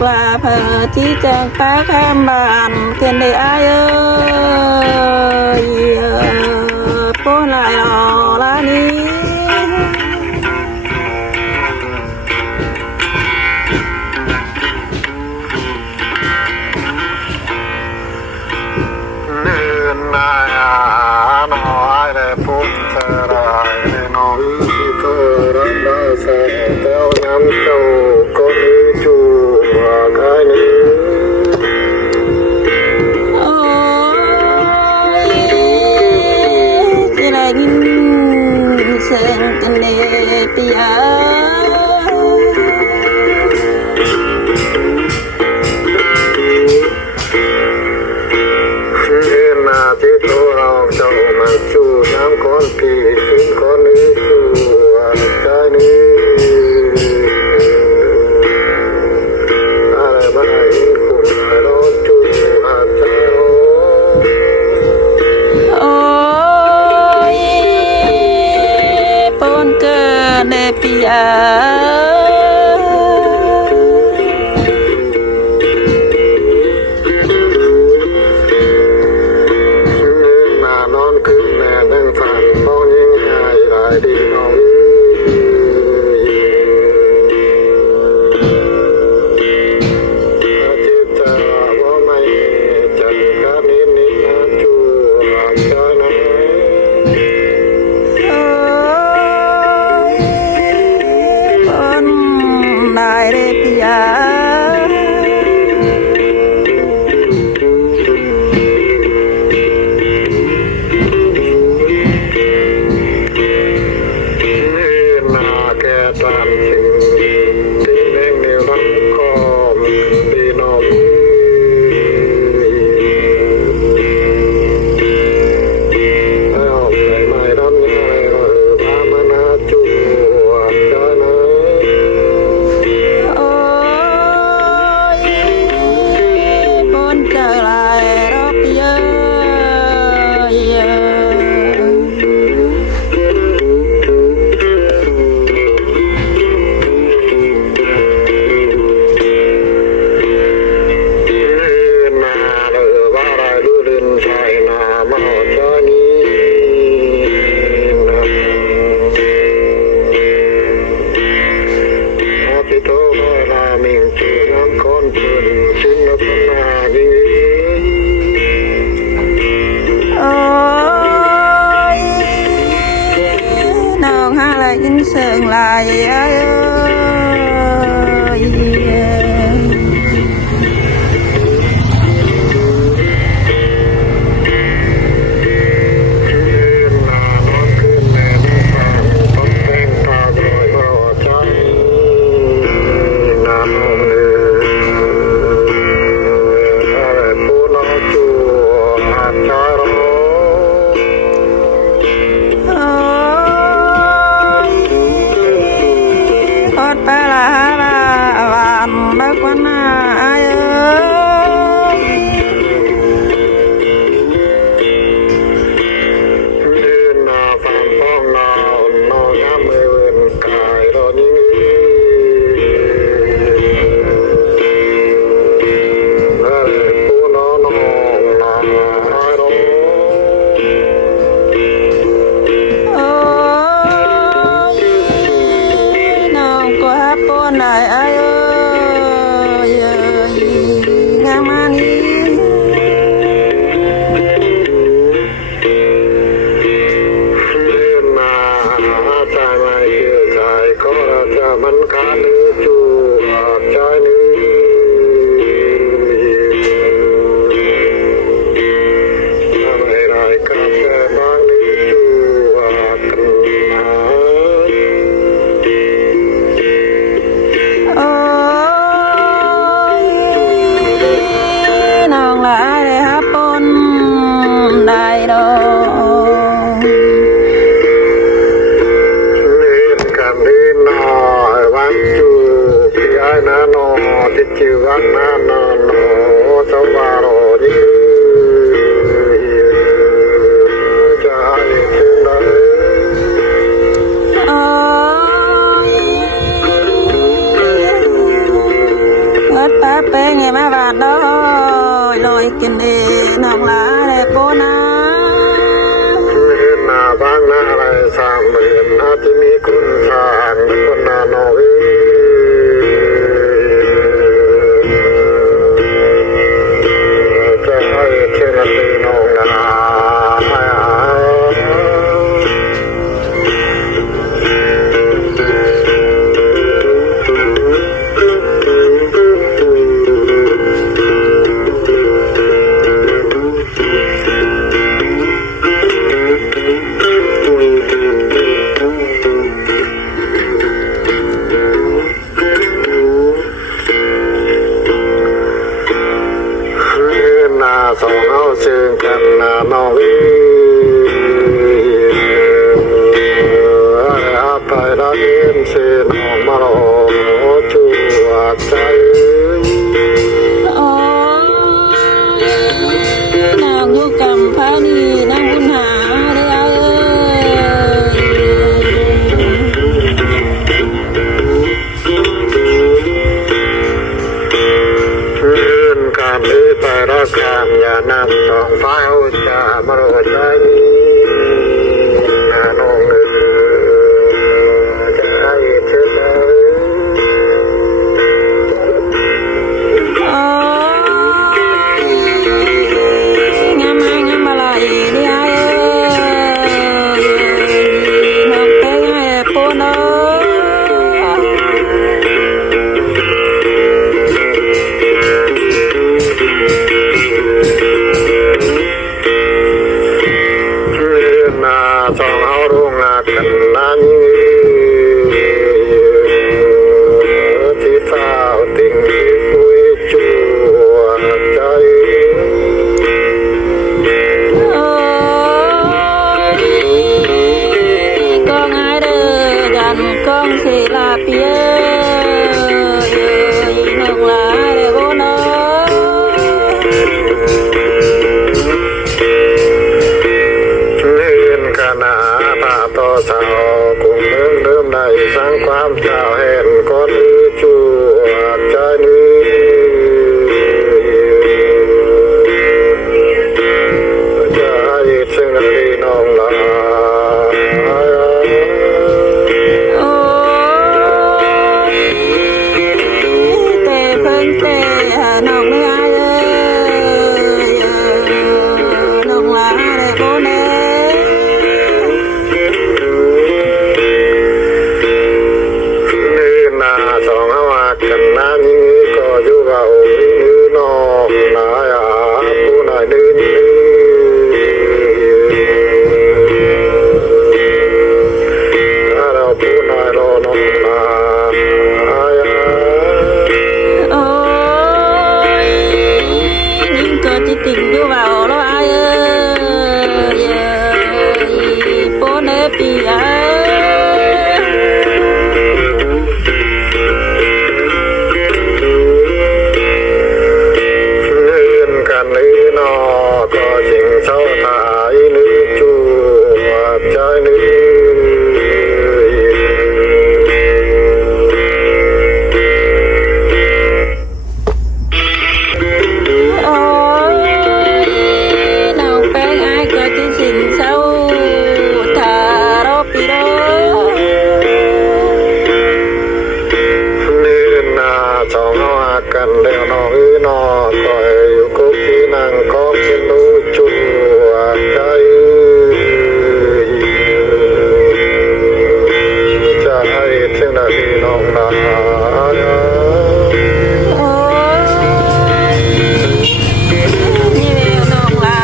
กลาเพอที่แจงป้าข้ามบ้านเกินได้อายเอ้ยโป้ลายอลานี้เดินนายน้อยได้พุ่งเธอได้น้องที่เธอรักได้แสนเต้าย้ำเจ้าก็มีจูว่าใครนี้โอ้ยที่ไรงินเสียงกันเนตีอาที่ตัวเราเจ้ามาจูน้ำก้อนปีถึงก้อนนี้จูอะไรใจนี้อะไรบ้างคุณเราจูอาจจะโอ้ยปนเกินเนปีอาขึ้นแม่นั่งฟังมองยิ่งหายหลายดีน้องจิตจะว่าไม่จัดการนี้นี่นะจูอาจจะนะปนได้เรปีอาตามสิ่งที่แรงเหนียวรักคอมดีน้องให้ออกใจไม่รำยังไงก็พามานาจูจานะโอ้ยปนเจอลายรอบเยอะน้องหาอะไรกินเสิงลายเอ้ยป สองเอารุ่งนากันนั้นที่สาวติ่งที่คุยจัวใจ con ai đời gần con sẽ là bia nồng lá để vô nó เลื่อนขนาตาต่อสาวกุมเมืองเดิมในสร้างความเจ้าเห็นก้อนจัวใจนี้จะให้ซึ่งดีน้องลา tê phân tê nồng nước ai ơi nồng lá để vô nè นี่นาสองเอาว่ากันนานี้ก็อยู่เรานี่น้องนายอาผู้นายดื้อถ้าเราผู้นายรอน้องนาย ôi những cờ chỉ tình vô vào đó ai ơi bố nè bì ơi กันนี้นอก็จิงเศร้าตายนึกจูบใจนึกôi nào bên ai cờ chỉ tình sâu thà đó bì đó นี่นาสองเอากันแล้วนอนอก็อยู่กุ๊กที่นั่งก็คิดรู้จูบใจจะให้ถึงนาทีน้องนา ôi nhiều nồng là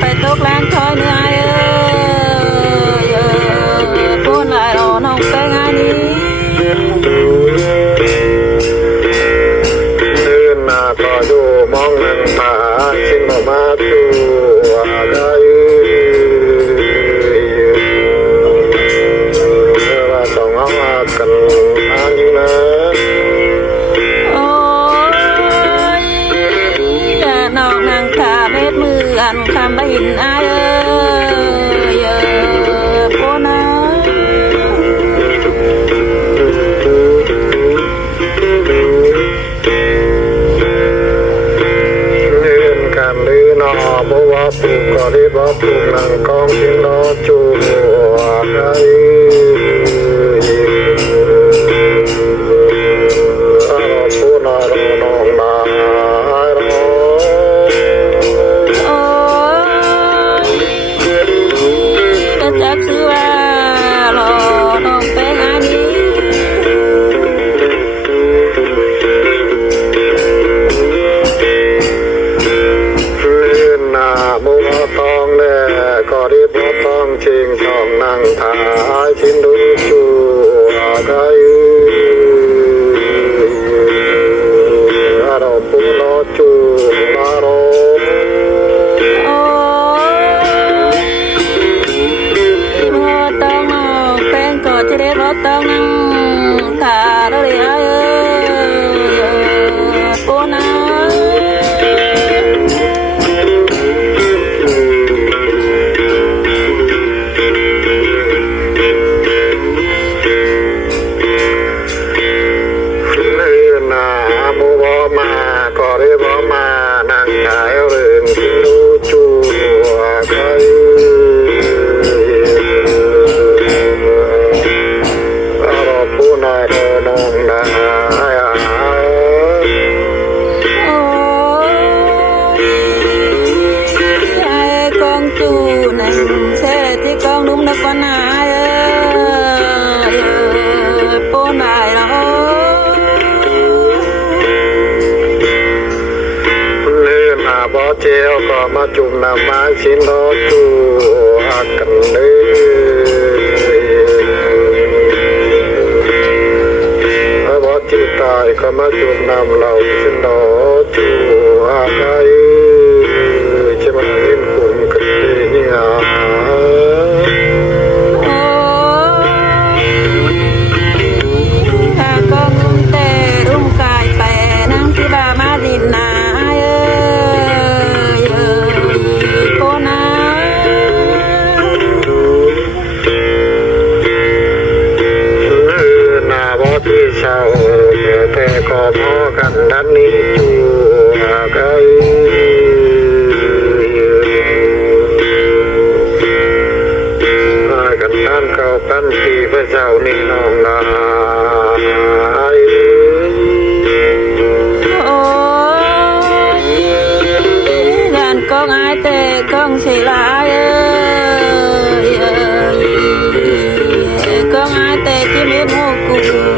phải tốt lên thôi nữa ai ơi buồn lại đó nồng bên ai đi เดินหน้าก็อยู่มองนั่งตาชินมาจูอะไรว่าสองเอากันอันนี้นะ ôi nồng nàng thả vết mưa ăn khám bà hình ai ơi buồn ơi เดินกันหรือนอบ่ว่าปลูกก็ได้บ่ปลูกนั่งกองเพียงนอจูอะไรผู้นายรอน้องนายรอ ôi chắc xưa lò nồng bên ai đi เลื่อนหน้าบัวตองแน่ก็ได้บัวตองชิงช่องนั่งถ่ายชินดูจูอะไรเราผู้รอจูลารอ ôi mưa tông nồng bên cờ chỉ để có tông năng thả đó đi ai ơi buồn ơi เลื่อนหน้าบัวมาก็ได้บัวมานั่งถ่ายเรื่องชินดูจูอะไรเราผู้นายรอน้องนาย ôi ai con chủ này sẽ thì con đúng là con ai ơi buồn lại đó เลื่อนหน้าบ่เจียวก็มาจุ่มน้ำไม้ชินรอจูกันเลย chuột nam lầu xin đó chùa cái chứ mà nên cùng cực đi nhàที่เช่าแต่ก็พอกันด้านนี้จูไกลมากันด้านเก่ากันที่พระเจ้านี่น้องนายโอ้ยงานกองอายแต่กองเสียลายกองอายแต่ที่เม็ดหัวกู